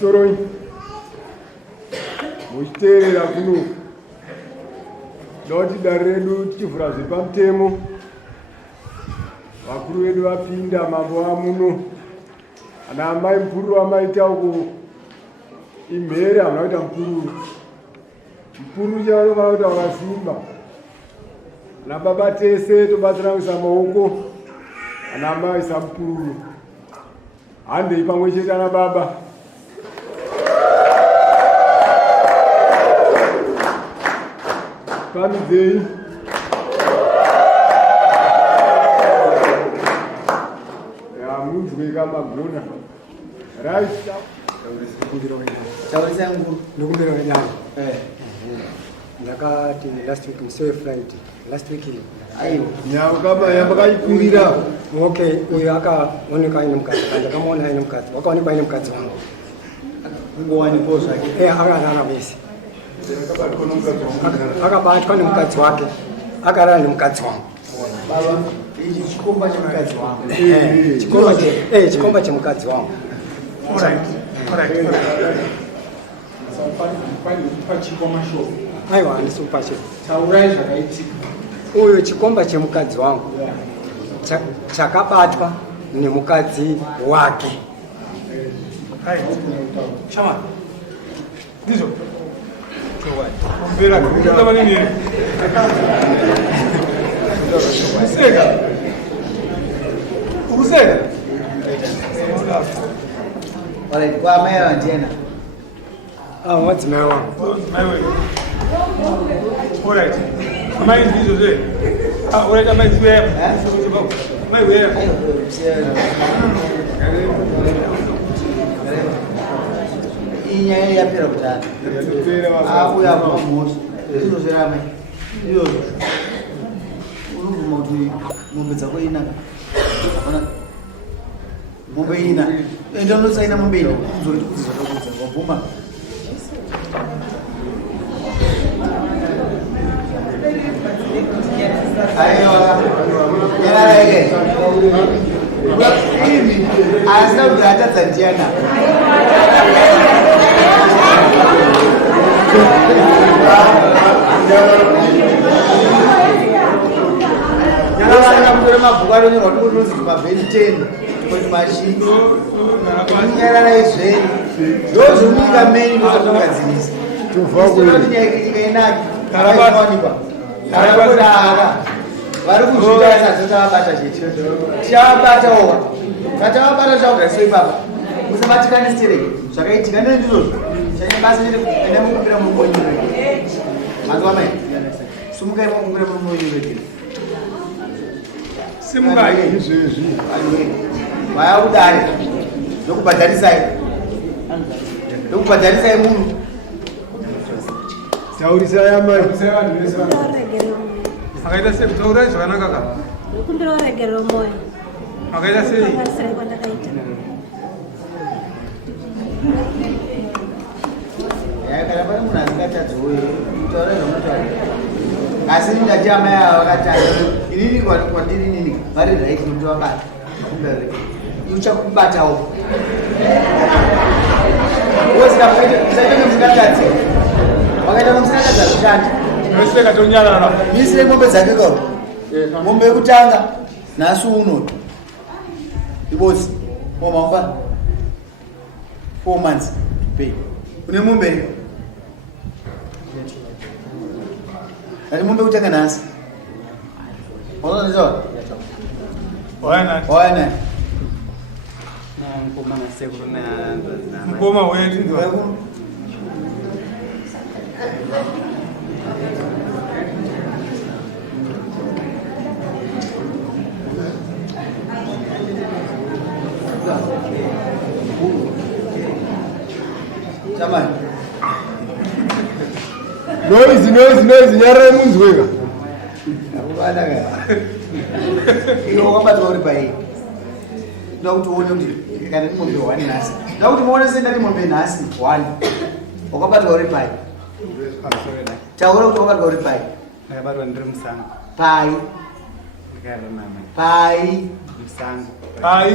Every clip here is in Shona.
Soroi muchiteerera kuno ndoti dare redu tivhura zvepamutemo vakuru vedu vapinda mambo vamuno ana amai mupururu vamaita uko imhere hamuna kuita mupururu chavanofana kuita wakasimba ana baba tese tobatsiranisa maoko ana amai samupururu handei pamwe chete ana baba Pamidzei. Munzwe kamagona. Right. Taurisa yangu ndokumbira wenyama. Ndakati last week msewe Friday. Last week ile. Ayo. Nyawo kama yambakayikwirira. Okay, uyo akaoneka ine mukati. Ndakamuona ine mukati. Wakaonekwa ine mukati wangu. Ngowani posa. Akanana bese. Akabatwa nemukadzi wake akarara nemukadzi wangu. Baba, ichi chikomba chemukadzi wangu. Chikomba chemukadzi wangu. Aiwa, handisupacho. Uyo chikomba chemukadzi wangu chakabatwa nemukadzi wake. Chama. Ndizo. Mbera kama nini? Usega. Usega. Wale kwa maya tena. What's my one? My way. All right. My ndizo zile. All right, my way. My way. Inya ile yapera kutana. Uya kwa moshi. Ndizo zirame. Ndizo. Urumva mutu mombe dzako ina. Ona. Mombe ina. Enda notsaina mombe ina. Kuzokudza wabvuma. Ayo. Yara ile. Asina kudata tsandiana. Nyara mutore mabhukwaro nyorwa kumabheni 10 kuti mashini nyara izveni ndozvomunyika meni ndozvokugadzirisa tovhakuinaki arawanikwa arakudara vari kuzvita nazo tavabata chete tichavabata owa katavabata tichakudzariswa ipapa musabatikanistirei zvakaitika ndendizvozvo chanyabasa ende mukumbira mumonyureke mazwa mai sumukai mukumbira mumonyureke simukai Izvezvi. vaya kudare ndokubhadharisai munhu Taurisai amai. akaita sei kutaura zvakanaka ka Ndokumbira waregerera moyo. akaita sei Akasira kwandakaita. kana pane munhu asingatadzowe taura zvamunotaura asi ndingati amai ava vakatadza inini kwandiri nini vari right kuti vabata uchakubatawo usaitenge musingatadzi wakaita musingatadza kushanda noseka tonyarara misire mombe dzake kao mombe yekutanga nhasi uno ibosi omamba 4 months pay une mombe ati mombe kutanga nhasi onozoa oana mukoma wetu Chamani. Noise, nyara munzweka. Akubana ka. Iyo wabatwa uri pai. Ndakuti uone kuti kana mombe 1 nasi. Ndakuti muone senda ndi mombe nasi 1. Wakabatwa uri pai. Taura kuti wakabatwa uri pai. Ndakabatwa ndiri musango. Pai. Ndikaro mama. Pai. Musango. Pai.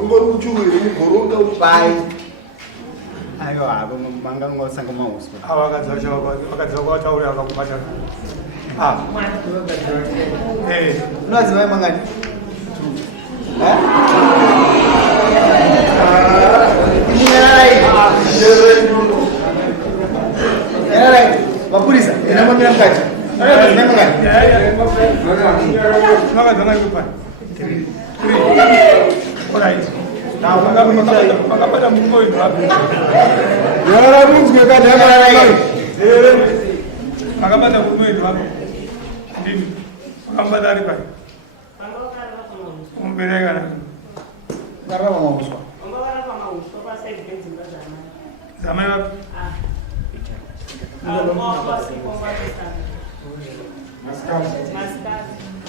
Ungori kuchuwira mugoronga Pai. Ayo hapo manga ngosanga mauswa. Wakadza kwataura akakubata. Unoziva mangani? Mapurisa, inamwambia mkati. Wakapata mmoja hapo. Nyara munzweka Akapata mmoja hapo. Ndimi. Akapata ari pai. Umbereka na. Ngara mamuswa. Zamai wapi?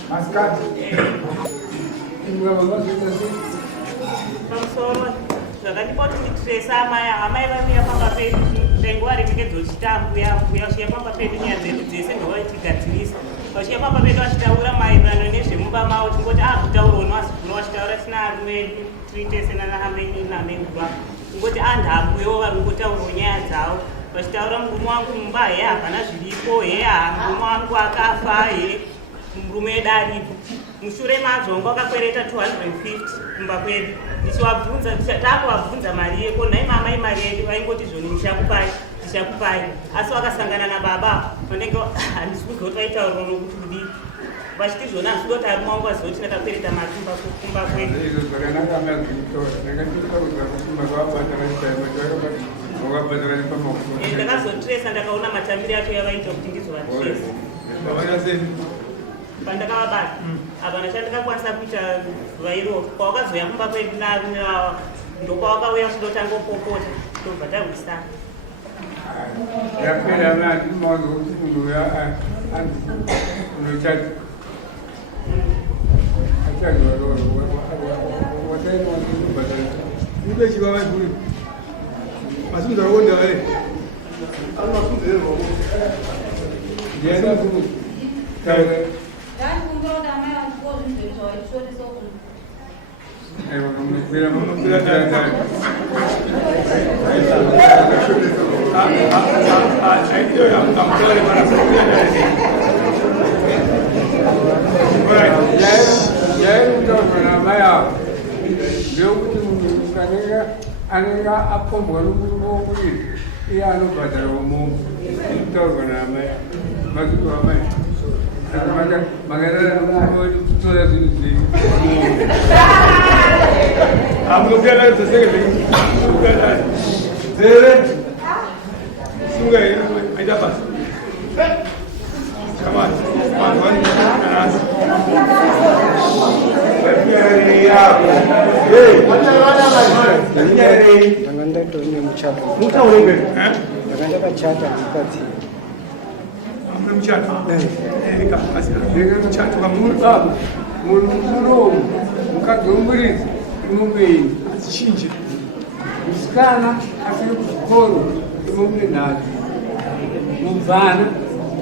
Maskati. Mumasora zvakandipoti nditresa amai vamiya pamba pedu tenguva remikedzo yashiya pamba pedu nyaya dzedu dzese ndovaitigadzirisa vashiya pamba pedu vachitaura maererano nezvemumba mavo tingoti kutaura unoasigura vachitaura sina arume tiitesena namenguva tingoti andakuyo vari kungotaurawo nyaya dzavo vachitaura murume wangu mumba he hapana zviripo he murume wangu akafa he murume wedu aripo mushure mazvo wangu akakwereta 250 kumba kwedu ndichivabvunza taakuvabvunza mari yeko nhai mamai mari yedu vaingoti zvoni ndichakupai asi vakasangana nababa tonenge handisi kuzoti vaitaurwa nokuti kudii vachiti zvona handisi kudoti arume wangu vazoti ndakakwereta mari kumba kwedu ndakazotresa ndakaona matambiri acho yavaita kuti ndizovatresa pandakavabata hapana chandingakwanisa kuita vairo kwawakazoya kumba kwedu ndokwawakauya kundotanga kupopota tobva tarwisana yapera nani mwanzo kuti munhu unochati Chikavavhuri asi muzvarakonda vare ndienda kuti anenge akombwa nokuti iye anobhadhara umomo kutaurwa naamai masuku amai makatora zvinhu zvii amunopiyana dzoseke dzere sunga iri aita basa chamani vanhu vananasi Ndakandatoine muchato. Ndakandakachata mukadzi. Muchato. Muchato baba munhu muromo mukadzi womuridzi imumbeni azichinje musikana asiri kuchikoro imumbe nhatu mubvana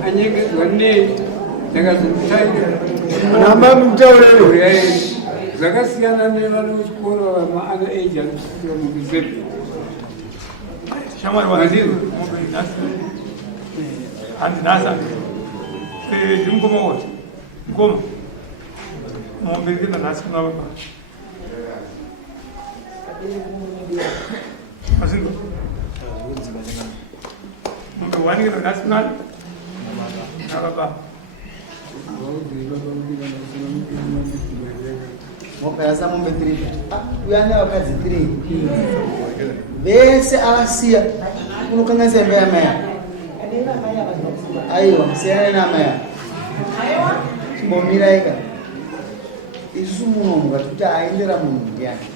anyengedzwa nei ndakazomutaira namba mutaurero zvakasiyana nevana vechikoro vamaana age anosvikira mukuzebheni shamwari wakazirwa handinasa ndimukoma woti mukoma mombe ndina nhasi kuna baba mazvingo mombe wanikira nhasi kuna baba Mopesa mombe 3 uyane wakadzi 3 vese avasiya unokanganisa imba yamaya aiwa siyana namaya chimbomiraika isusu muno mukati aindira munhu ndiyani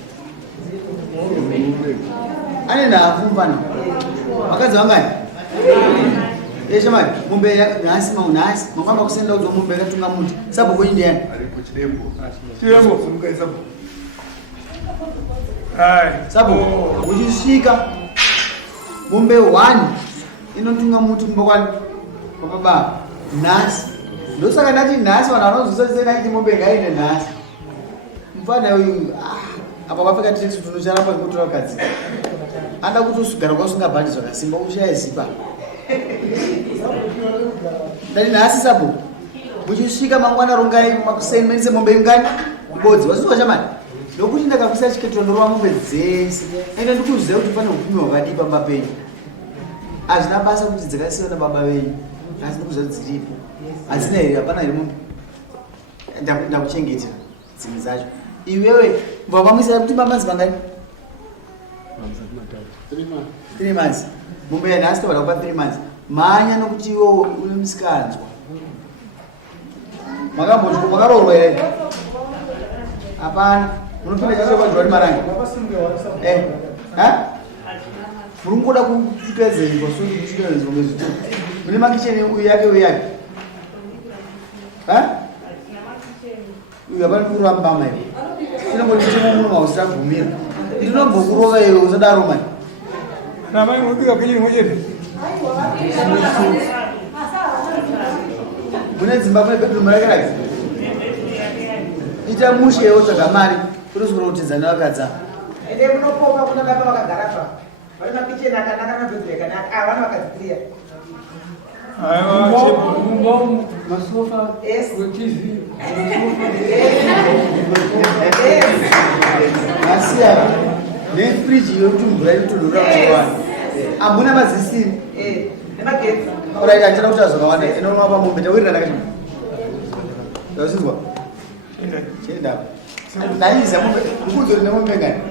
ane nhafu mfana Wakadzi vangani? Eshe mari, mombe nhasi maunhasi, mangamba kusenda udzo mombe yakatunga muti. Sabo kwenye ndiani? Aripo chidembo. Chidembo. Sumuka isabu. Sabo, uchisvika mombe 1 inotunga muti kumba kwani kwababa nhasi. Ndosaka ndati nhasi vanhu vanozosasena kuti mombe ngaine nhasi. Mufana uyu apa wapfeka tisi tunocharapa ngekutora kadzi. Anda kuti usugara kwausingabhati zvakasimba ushaya zipa. Ndati nhasi Sabo, muchisvika mangwana rongai makusenese mombe ingani ibodzi wasiwa chamani. Nokuti ndakafisa chiketero ndorwa mombe dzese. Ende ndikuziva kuti pane upfumi hwakadii pamba penyu. Hazvina basa kuti dzakasiyana baba venyu. Asi ndikuziva kuti dziripo. Hadzina here hapana here mombe. Ndakuchengetera dzimwe dzacho. Iwewe mbavamwisira kuti mamazi mangani? 3 months. Mombe yanhasi tobada kupa 3 months. Manya nokuti iwo une musikanzwa. Makaroorwa here? Hapana. Munopinda chichekwa John Maranga. Muri kungoda kupedzerwa suri kushikira zvimwe zvituku. Mune makicheni uyu yake. Uyu hapana kuramba mai. Chinongoti chimwe munhu mausagumira. Ndinombokurova iwe usadaro mai. Na mai mubika kwenye ngojere. Mune Zimbabwe bedroom yake. Ita mushe yotsvaga mari. Kunoswera kutidzana vakadza. Ende munopoka kuna baba vakagara pa. Vari makicheni akanaka mabhedhi akanaka. Vana vakadzipiya. Aiwa, masofa, TV. Masiya nefriji yokuti mvura inotonhora kuwanda. Hamuna mazisini. Nemagetsi. Alright, handina kuti azokawanda. Inonwa pamombe tawirirana kati. Ndazvizwa. Chenda. Naiza mombe. Kudzori nemombe ngani?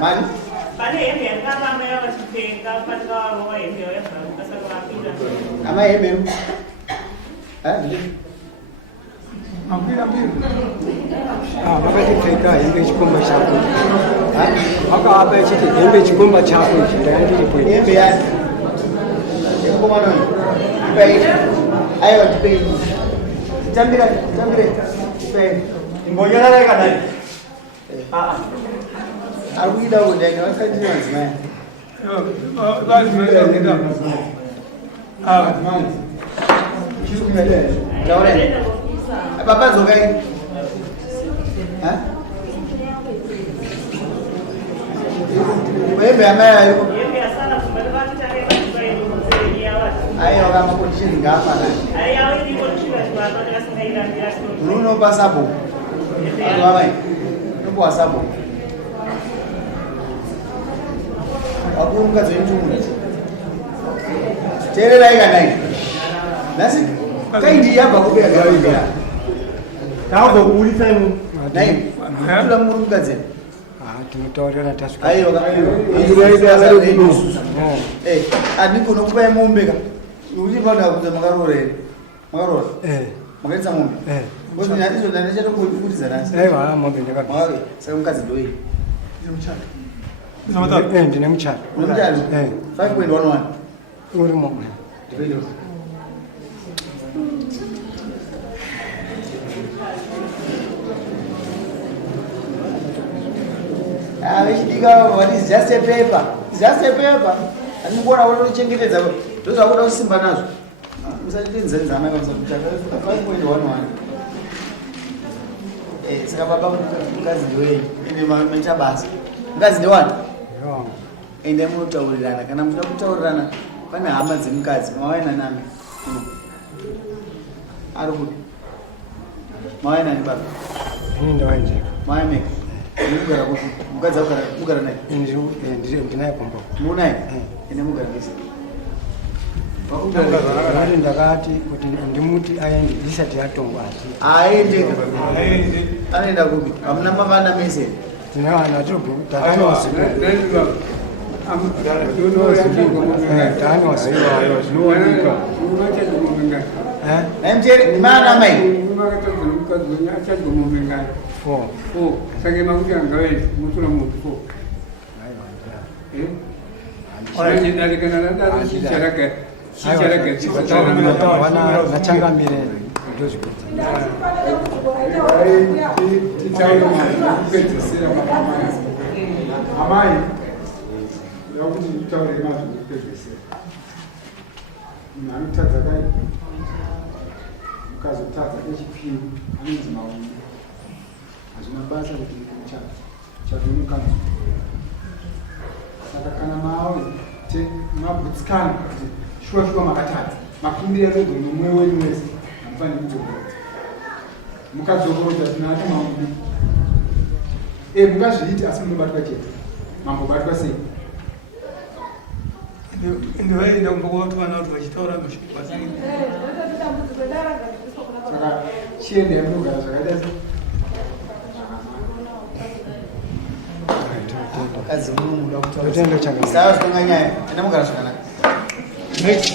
Mani? Pane hembe yakapamba yavachitenga patika varova hembe yavasaka vapinda. Ama hembe. Vakatipfeka hembe chikomba chako. Vakavapa chiti hembe chikomba chako ndandiripo. Hembe yani. Yekomano. Pai. Aiwa tipe. Tambira. Pai. Mbonyana reka dai. Arikuida kudai vakatira madzimai. Baba zokai. Hembe amaya yuko. Ayo kama kuchini ngapa na. Ayo ndi kuchini kwa singaira Bruno pasabo. Alo amai. Nupo wasabo. Akurunga zventumura. Terera ikanai. Nasi kaindi yabva kubeka gavira. Taubva kuulisa imu. Nai. Kula murunga dzene. Tinotaurira tasvika. Aiwa. Andiko nokupa mombe ka. Uri bada kuza makarora here. Makarora. Makaitsa mombe. Ngozi nyatizo ndanichatomboifundisa nasi. Aiwa, mombe ndakabva. Saka mukadzi ndoi. Ndine muchato. Uri muchato? 5.11. Uri mombe. Ndipendo. Vechidika, what is just a paper? It's just a paper. And you want to change it. Those are what simba nazo. Msajili nzenza ameka msakucha. 5.11. Saka baba mkazi ndiwe. Ine mamecha basi. Mkazi ndi wani? Yo. Ende munotaurirana. Kana muda kutaurirana, pane hama dzemukadzi mawaina nami. Ari kuti. Mawaina ni baba. Ini ndawaje. Mawaimeka. Mugara kuti mukadzi mugara naye. Ndinaye pombo. Munaye? Ine mugara ngese. Vakati ndakati kuti ndimuti aende isati yatongwa ati. Aende. Anoenda kupi? Hamuna mavana mese. Tinawana tobu takanoziva. Takanoziva zvinowanika. Naimjeri mana mai? 4. Sake makuti angawe mutula muntu 4. Nachangamire ndozvikuti. Amai, yakuti utaure mazvo kupedzesera. Munhu anotadza dai mukazotadza nechipimo anonzi maungu. Hazvina basa kuti muchato mukadzi. Saka kana mawe mabutsikana kuti shuwa makatadza makumbira rego nomwe wenyu wese hamufaniri kutorodza. Mukadzokorodza tinati maungu. Mungazviiti asi munobatwa chete. Mambobatwa sei? Ndivaenda kumbokuva kuti vana kuti vachitaura mushikwasanini. Saka chiende yamunogara zvakaita sei? Kazi muda kutoa. Tendo changa. Sawa zvikanganya. Enda mugara zvakanaka. Next.